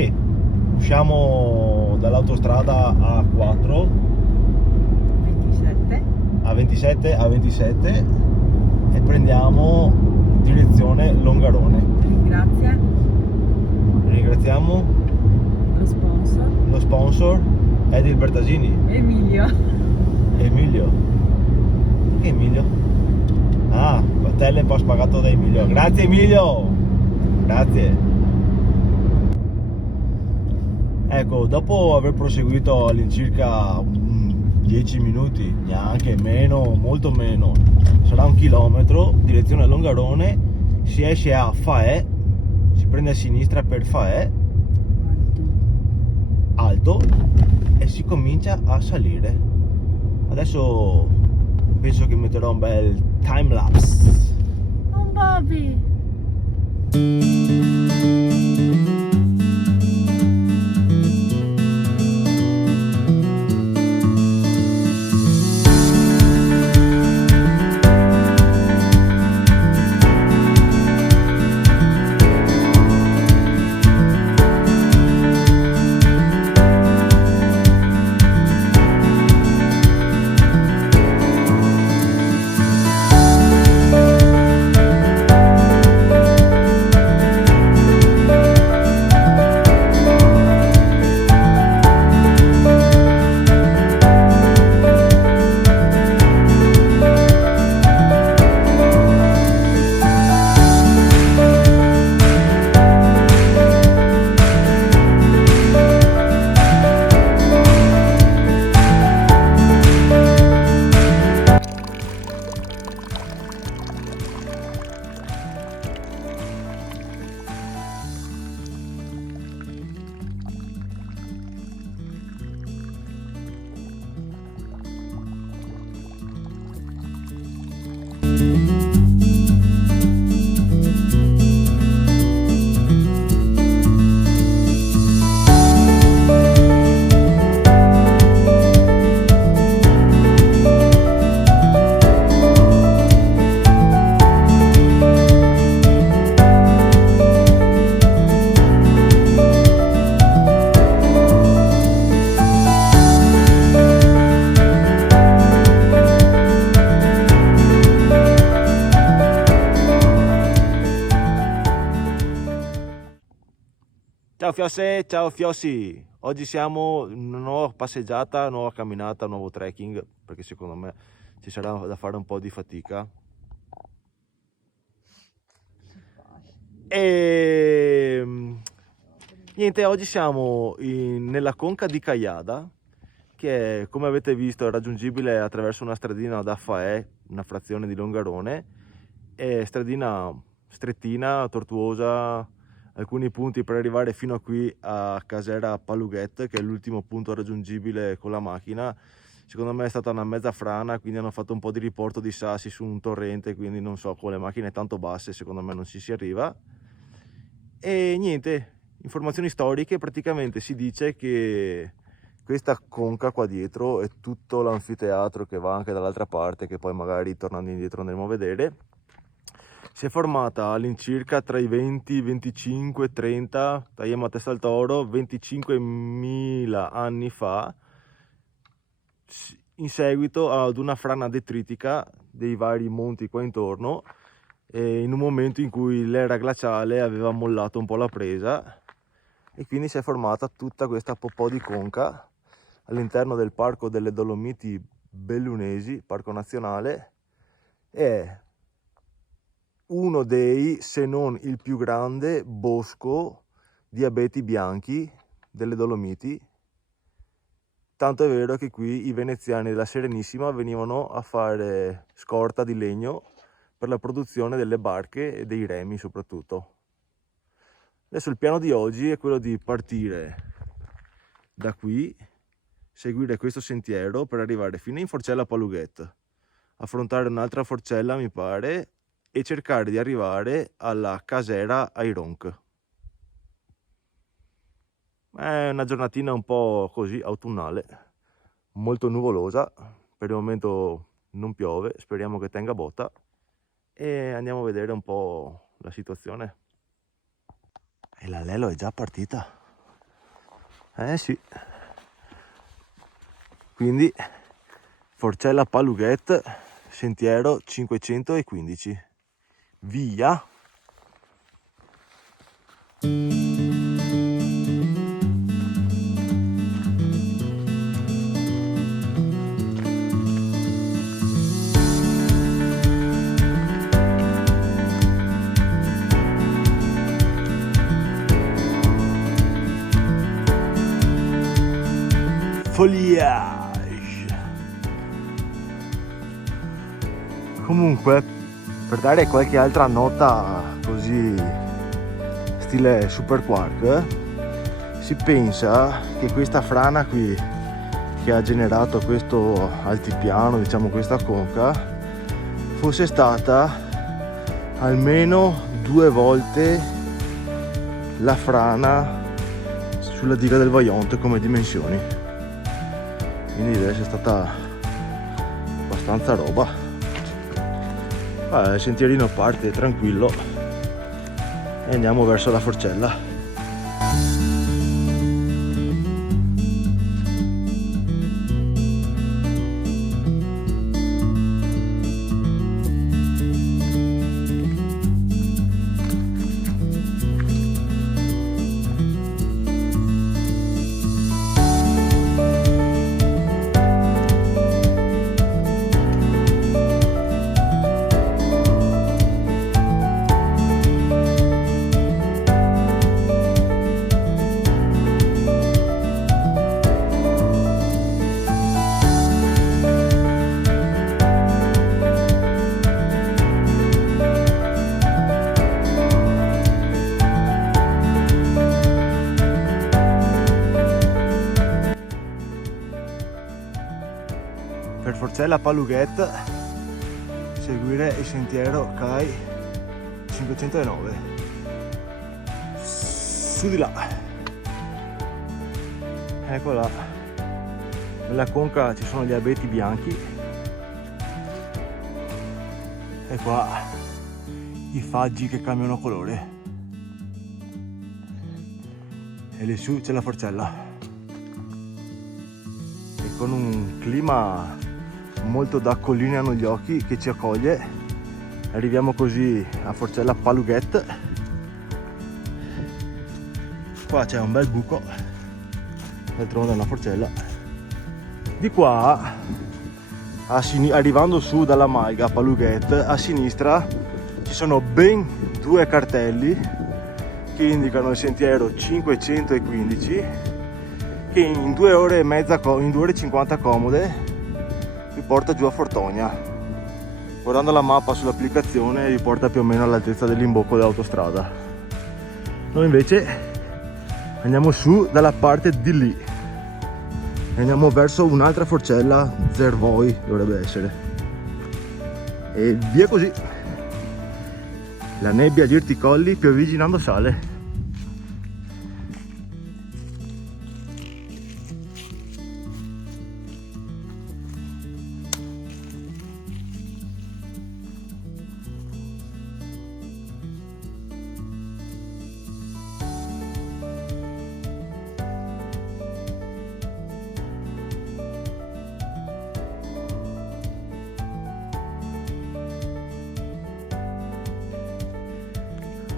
Sì, usciamo dall'autostrada A4 27. A27 A27 e prendiamo direzione Longarone. Ringrazia Ringraziamo lo sponsor lo sponsor Edil Bertasini. Emilio. Emilio. Che Emilio? Ah, hotel post pagato da Emilio. Grazie Emilio! Grazie. Ecco, dopo aver proseguito all'incirca 10 minuti, neanche meno, molto meno, sarà 1 chilometro, direzione Longarone, si esce a Faè, si prende a sinistra per Faè, alto, e si comincia a salire. Adesso penso che metterò un bel time lapse. Un Bobby. Ciao Fiosse, ciao Fiossi! Oggi siamo in una nuova passeggiata, nuova camminata, nuovo trekking, perché secondo me ci sarà da fare un po' di fatica. E niente, oggi siamo nella conca di Caiada, che è, come avete visto, è raggiungibile attraverso una stradina da Faè, una frazione di Longarone. È stradina strettina, tortuosa, alcuni punti per arrivare fino a qui a Casera Palughet, che è l'ultimo punto raggiungibile con la macchina. Secondo me è stata una mezza frana, quindi hanno fatto un po' di riporto di sassi su un torrente, quindi non so, con le macchine tanto basse secondo me non ci si arriva. E niente, informazioni storiche, praticamente si dice che questa conca qua dietro è tutto l'anfiteatro che va anche dall'altra parte, che poi magari tornando indietro andremo a vedere. Si è formata all'incirca tra i 20, 25, 30, tagliamo a testa al toro, 25.000 anni fa, in seguito ad una frana detritica dei vari monti qua intorno, in un momento in cui l'era glaciale aveva mollato un po' la presa, e quindi si è formata tutta questa popò di conca all'interno del Parco delle Dolomiti Bellunesi, parco nazionale. È uno dei, se non il più grande, bosco di abeti bianchi delle Dolomiti. Tanto è vero che qui i veneziani della Serenissima venivano a fare scorta di legno per la produzione delle barche e dei remi soprattutto. Adesso il piano di oggi è quello di partire da qui, seguire questo sentiero per arrivare fino in Forcella Palughet, affrontare un'altra forcella mi pare, e cercare di arrivare alla Casera Aironc. È una giornatina un po' così autunnale, molto nuvolosa, per il momento non piove, speriamo che tenga botta, e andiamo a vedere un po' la situazione. E la Lelo è già partita. Eh sì. Quindi Forcella Palughet, sentiero 515. Via! Foliage. Comunque, per dare qualche altra nota così stile Super Quark, si pensa che questa frana qui che ha generato questo altipiano, diciamo questa conca, fosse stata almeno 2 volte la frana sulla diga del Vajont come dimensioni, quindi deve essere stata abbastanza roba. Il sentierino parte tranquillo e andiamo verso la Forcella. Per Forcella Palughet seguire il sentiero CAI 509 su di là. Ecco là, nella conca ci sono gli abeti bianchi e qua i faggi che cambiano colore, e lì su c'è la Forcella, e con un clima molto da colline hanno gli occhi che ci accoglie. Arriviamo così a Forcella Palughet. Qua c'è un bel buco, d'altronde è una forcella. Di qua, arrivando su dalla Malga a Palughet, a sinistra ci sono ben 2 cartelli che indicano il sentiero 515, che in 2 ore e mezza, in 2 ore e 50 comode vi porta giù a Fortonia. Guardando la mappa sull'applicazione vi porta più o meno all'altezza dell'imbocco dell'autostrada. Noi invece andiamo su dalla parte di lì e andiamo verso un'altra Forcella, Zervoi dovrebbe essere, e via così. La nebbia di Orticolli piovigginando sale.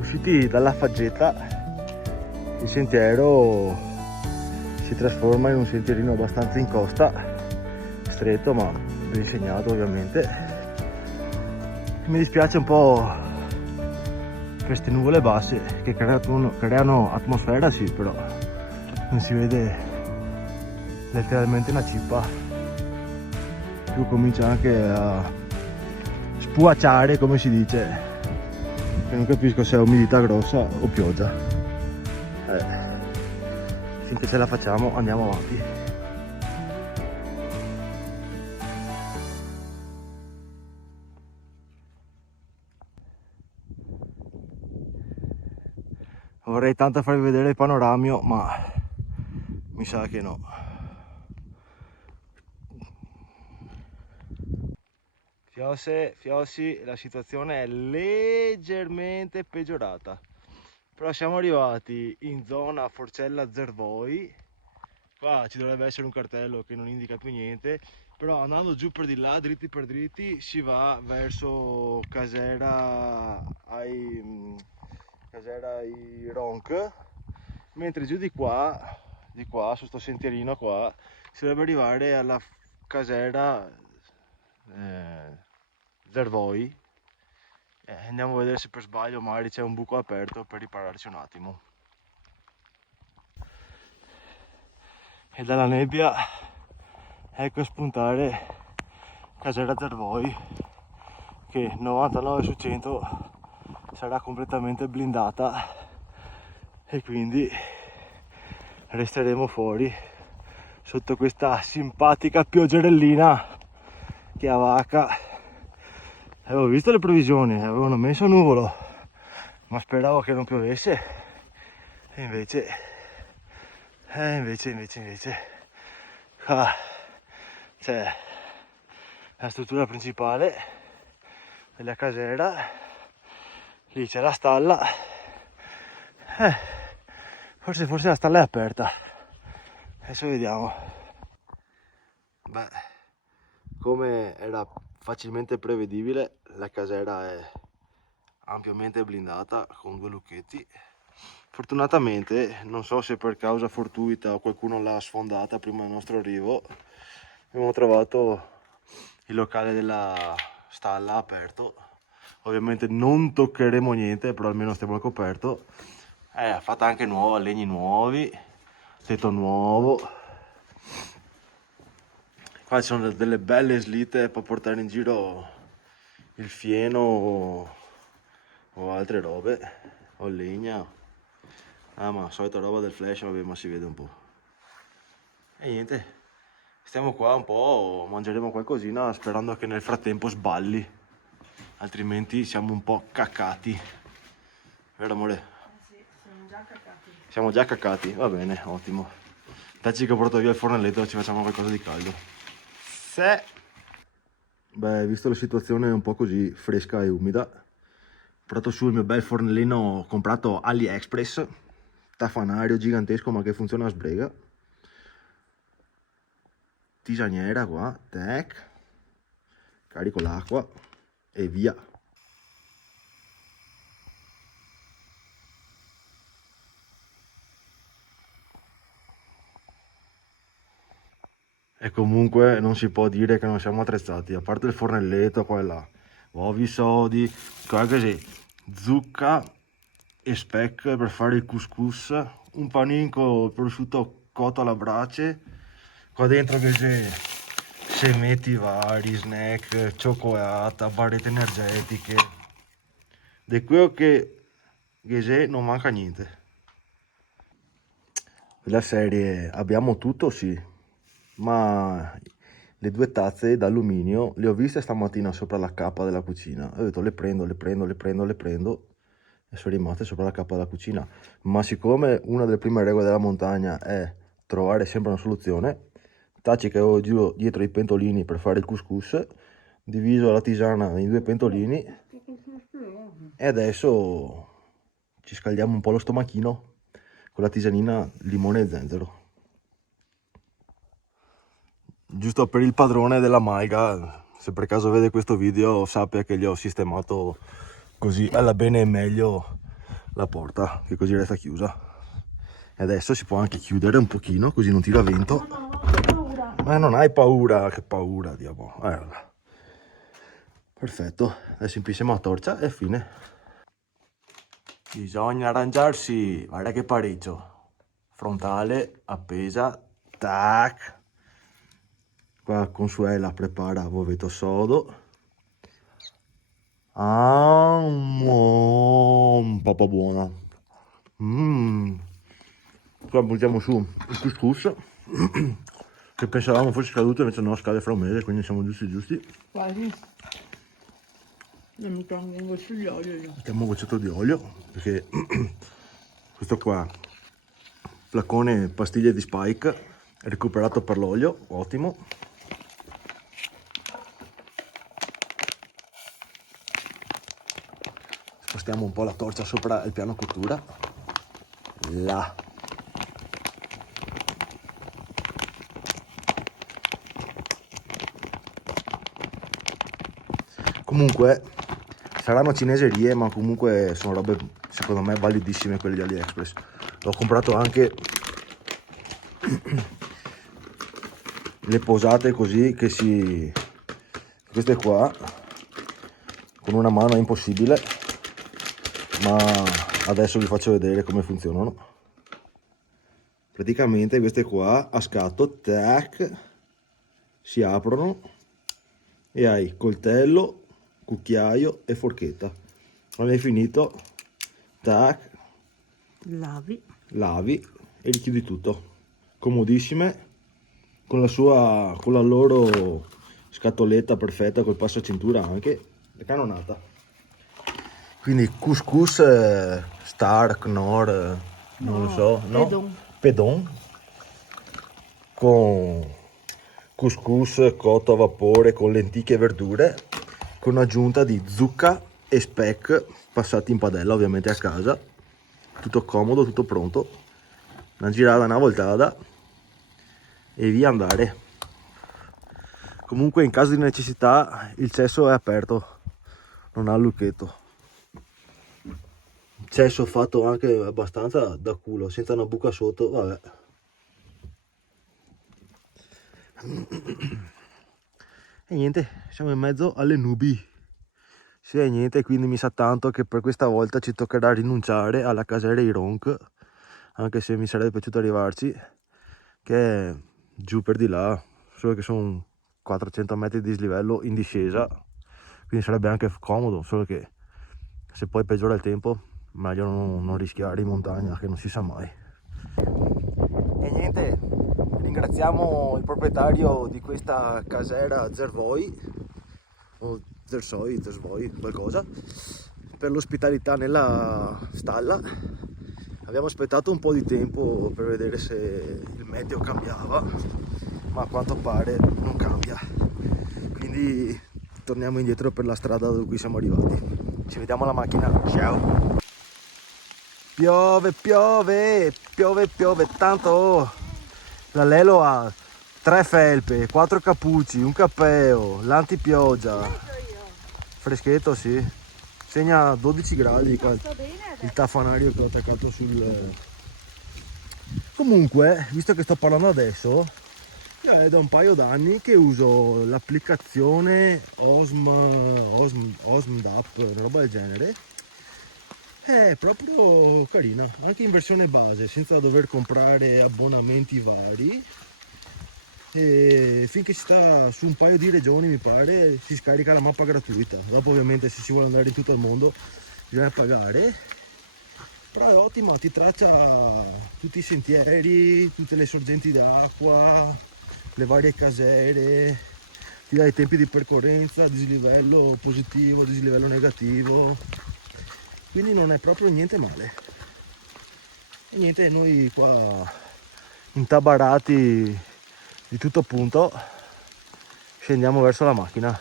Usciti dalla faggeta, il sentiero si trasforma in un sentierino abbastanza in costa, stretto ma ben segnato ovviamente. Mi dispiace un po' queste nuvole basse che creano atmosfera, sì, però non si vede letteralmente una cippa. Più comincia anche a spuacciare, come si dice, e non capisco se è umidità grossa o pioggia. Finché ce la facciamo andiamo avanti. Vorrei tanto farvi vedere il panoramio, ma mi sa che no. Fiossi, la situazione è leggermente peggiorata, però siamo arrivati in zona Forcella Zervoi Qua ci dovrebbe essere un cartello che non indica più niente, però andando giù per di là, dritti per dritti, si va verso Casera ai Ronc, mentre giù di qua, su sto sentierino qua, si dovrebbe arrivare alla casera Zervoi. Andiamo a vedere se per sbaglio magari c'è un buco aperto per ripararci un attimo. E dalla nebbia ecco spuntare Casera Zervoi, che 99 su 100 sarà completamente blindata e quindi resteremo fuori sotto questa simpatica pioggerellina che a vacca. Avevo visto le previsioni, avevano messo nuvolo, ma speravo che non piovesse e invece qua c'è la struttura principale della casera, lì c'è la stalla, forse la stalla è aperta, adesso vediamo. Beh, come era facilmente prevedibile, la casera è ampiamente blindata con 2 lucchetti. Fortunatamente, non so se per causa fortuita o qualcuno l'ha sfondata prima del nostro arrivo, abbiamo trovato il locale della stalla aperto. Ovviamente non toccheremo niente, però almeno stiamo al coperto. Fatta anche nuova, legni nuovi, tetto nuovo. Qua ci sono delle belle slitte per portare in giro il fieno o altre robe, o legna. Ma solita roba del flash, vabbè, ma si vede un po'. E niente, stiamo qua un po', mangeremo qualcosina sperando che nel frattempo sballi, altrimenti siamo un po' caccati. Vero amore? Sì, siamo già cacati. Siamo già caccati, va bene, ottimo. Dacci che porto via il fornelletto e ci facciamo qualcosa di caldo. Se. Beh, visto la situazione un po' così fresca e umida, ho portato su il mio bel fornellino comprato AliExpress, tafanario gigantesco ma che funziona a sbrega. Tisaniera qua, tac, carico l'acqua e via. E comunque non si può dire che non siamo attrezzati, a parte il fornelletto qua e là, uovi sodi, cose, zucca e speck per fare il couscous, un paninco prosciutto cotto alla brace, qua dentro che c'è semetti vari, snack, cioccolata, barrette energetiche, di quello che c'è non manca niente. La serie abbiamo tutto, sì, ma le 2 tazze d'alluminio le ho viste stamattina sopra la cappa della cucina. Ho detto le prendo e sono rimaste sopra la cappa della cucina. Ma siccome una delle prime regole della montagna è trovare sempre una soluzione, taci che avevo giù dietro i pentolini per fare il couscous, diviso la tisana in 2 pentolini e adesso ci scaldiamo un po' lo stomachino con la tisanina limone e zenzero. Giusto per il padrone della malga, se per caso vede questo video sappia che gli ho sistemato così alla bene e meglio la porta, che così resta chiusa. E adesso si può anche chiudere un pochino così non tira vento. No, ho paura. Ma non hai paura, che paura, diavolo. Perfetto, adesso impissiamo la torcia e fine. Bisogna arrangiarsi, guarda che pareggio. Frontale, appesa, tac. Qua Consuela prepara voveto sodo. Papà buona. Qua buttiamo su il couscous che pensavamo fosse scaduto, invece no, scade fra un mese, quindi siamo giusti. Quasi. Non mi prendo un goccio di olio io. Mettiamo un goccetto di olio perché questo qua, flacone pastiglie di Spike recuperato per l'olio, ottimo. Spostiamo un po' la torcia sopra il piano cottura, là. Comunque saranno cineserie, ma comunque sono robe secondo me validissime quelle di AliExpress. L'ho comprato anche le posate così che queste qua con una mano è impossibile, ma adesso vi faccio vedere come funzionano. Praticamente queste qua a scatto, tac, si aprono e hai coltello, cucchiaio e forchetta. Quando hai finito, tac, lavi e richiudi tutto. Comodissime, con la loro scatoletta perfetta, col passacintura anche, è canonata. Quindi couscous star, knorr, non lo so, no? Pedon con couscous cotto a vapore con lenticchie e verdure, con aggiunta di zucca e speck passati in padella ovviamente a casa. Tutto comodo, tutto pronto, una girata, una voltata e via andare. Comunque in caso di necessità il cesso è aperto, non ha lucchetto. Cesso fatto anche abbastanza da culo, senza una buca sotto, vabbè. E niente, siamo in mezzo alle nubi. Sì, e niente, quindi mi sa tanto che per questa volta ci toccherà rinunciare alla casera Ironc, anche se mi sarebbe piaciuto arrivarci, che è giù per di là, solo che sono 400 metri di dislivello in discesa, quindi sarebbe anche comodo, solo che se poi peggiora il tempo meglio non rischiare in montagna, che non si sa mai. E niente, ringraziamo il proprietario di questa casera Zervoi o Zersoi, qualcosa, per l'ospitalità nella stalla. Abbiamo aspettato un po' di tempo per vedere se il meteo cambiava, ma a quanto pare non cambia, quindi torniamo indietro per la strada da cui siamo arrivati. Ci vediamo alla macchina, ciao! Piove, piove, piove, piove, tanto la Lelo ha 3 felpe, 4 cappucci, un cappeo, l'antipioggia, freschetto sì, segna 12 gradi qua, il tafanario che ho attaccato sul... Comunque, visto che sto parlando adesso, io è da un paio d'anni che uso l'applicazione OSMDAP, una roba del genere. È proprio carina, anche in versione base, senza dover comprare abbonamenti vari. E finché si sta su un paio di regioni, mi pare, si scarica la mappa gratuita. Dopo ovviamente se si vuole andare in tutto il mondo bisogna pagare. Però è ottima, ti traccia tutti i sentieri, tutte le sorgenti d'acqua, le varie casere, ti dà i tempi di percorrenza, dislivello positivo, dislivello negativo. Quindi non è proprio niente male. E niente, noi qua intabarati di tutto punto scendiamo verso la macchina.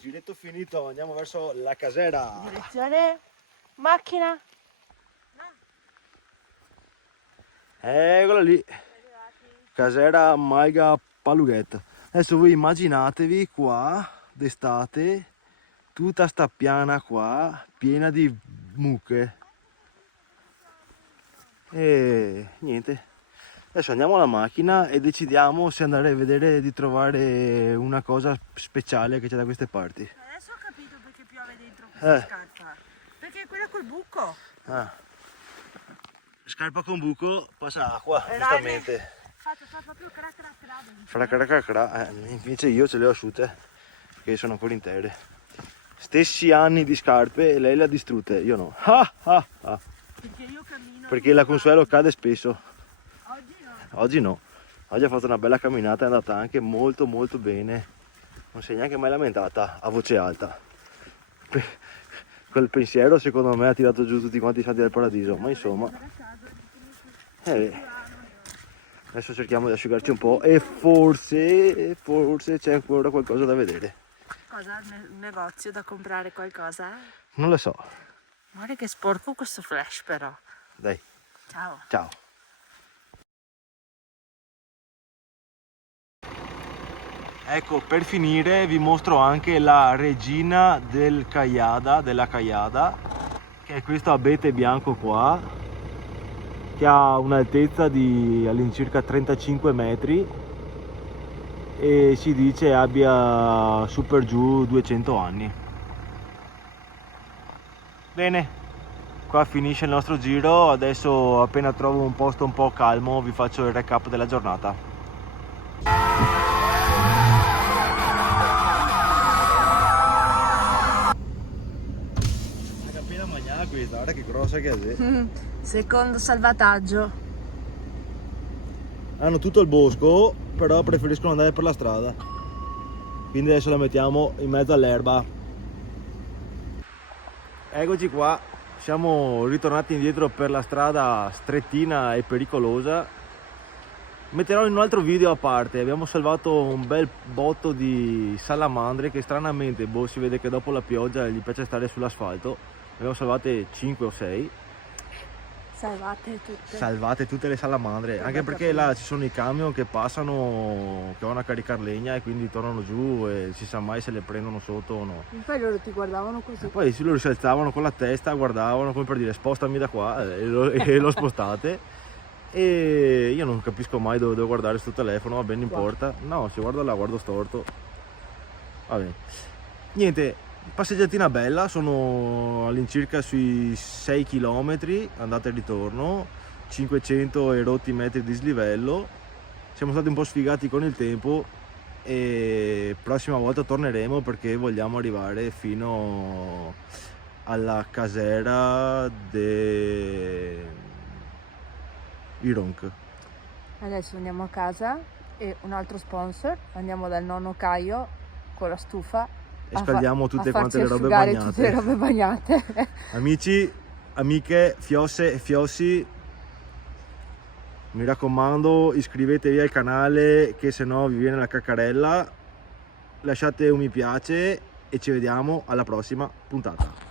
Giretto finito, andiamo verso la casera. Direzione macchina. Eccola lì, casera Maiga Palughetto. Adesso voi immaginatevi qua d'estate tutta sta piana qua piena di mucche e niente. Adesso andiamo alla macchina e decidiamo se andare a vedere di trovare una cosa speciale che c'è da queste parti. Adesso ho capito perché piove dentro questa scarpa. Perché è quella col buco. Ah. Scarpa con buco passa acqua, giustamente. Fa proprio cra. Fra cra. Invece io ce le ho asciute, che sono ancora intere. Stessi anni di scarpe e lei le ha distrutte, io no. Perché io cammino. Perché la Consuelo cade spesso. Oggi no. Oggi no. Oggi ha fatto una bella camminata, è andata anche molto bene. Non si è neanche mai lamentata a voce alta. Quel pensiero secondo me ha tirato giù tutti quanti i santi del paradiso, ma insomma. Adesso cerchiamo di asciugarci un po' e forse c'è ancora qualcosa da vedere. Cosa? Un negozio da comprare qualcosa? Non lo so. Guarda che sporco questo flash però. Dai, Ciao. ciao. Ecco, per finire vi mostro anche la regina della Caiada, che è questo abete bianco qua, che ha un'altezza di all'incirca 35 metri e si dice abbia su per giù 200 anni. Bene, qua finisce il nostro giro. Adesso, appena trovo un posto un po' calmo, vi faccio il recap della giornata. Appena mangiata questa, guarda che grossa che è. Secondo salvataggio. Hanno tutto il bosco, però preferiscono andare per la strada, quindi adesso la mettiamo in mezzo all'erba. Eccoci qua, siamo ritornati indietro per la strada strettina e pericolosa. Metterò in un altro video a parte. Abbiamo salvato un bel botto di salamandre che stranamente, si vede che dopo la pioggia gli piace stare sull'asfalto. Ne abbiamo salvate 5 o 6. Salvate tutte le salamandre, anche perché là ci sono i camion che passano, che vanno a caricare legna e quindi tornano giù e si sa mai se le prendono sotto o no. E poi loro ti guardavano così. E poi loro si alzavano con la testa, guardavano come per dire spostami da qua e lo spostate. E io non capisco mai dove devo guardare sto telefono, va bene, non importa. No, se guardo là, guardo storto. Va bene. Niente, passeggiatina bella, sono all'incirca sui 6 km andata e ritorno, 500 e rotti metri di dislivello. Siamo stati un po' sfigati con il tempo e prossima volta torneremo perché vogliamo arrivare fino alla casera de Ironc. Adesso andiamo a casa e un altro sponsor, andiamo dal nonno Caio con la stufa E scaldiamo tutte quante le robe asciugare bagnate. tutte le robe bagnate. Amici, amiche, fiosse e fiossi, mi raccomando, iscrivetevi al canale che se no vi viene la caccarella, lasciate un mi piace e ci vediamo alla prossima puntata.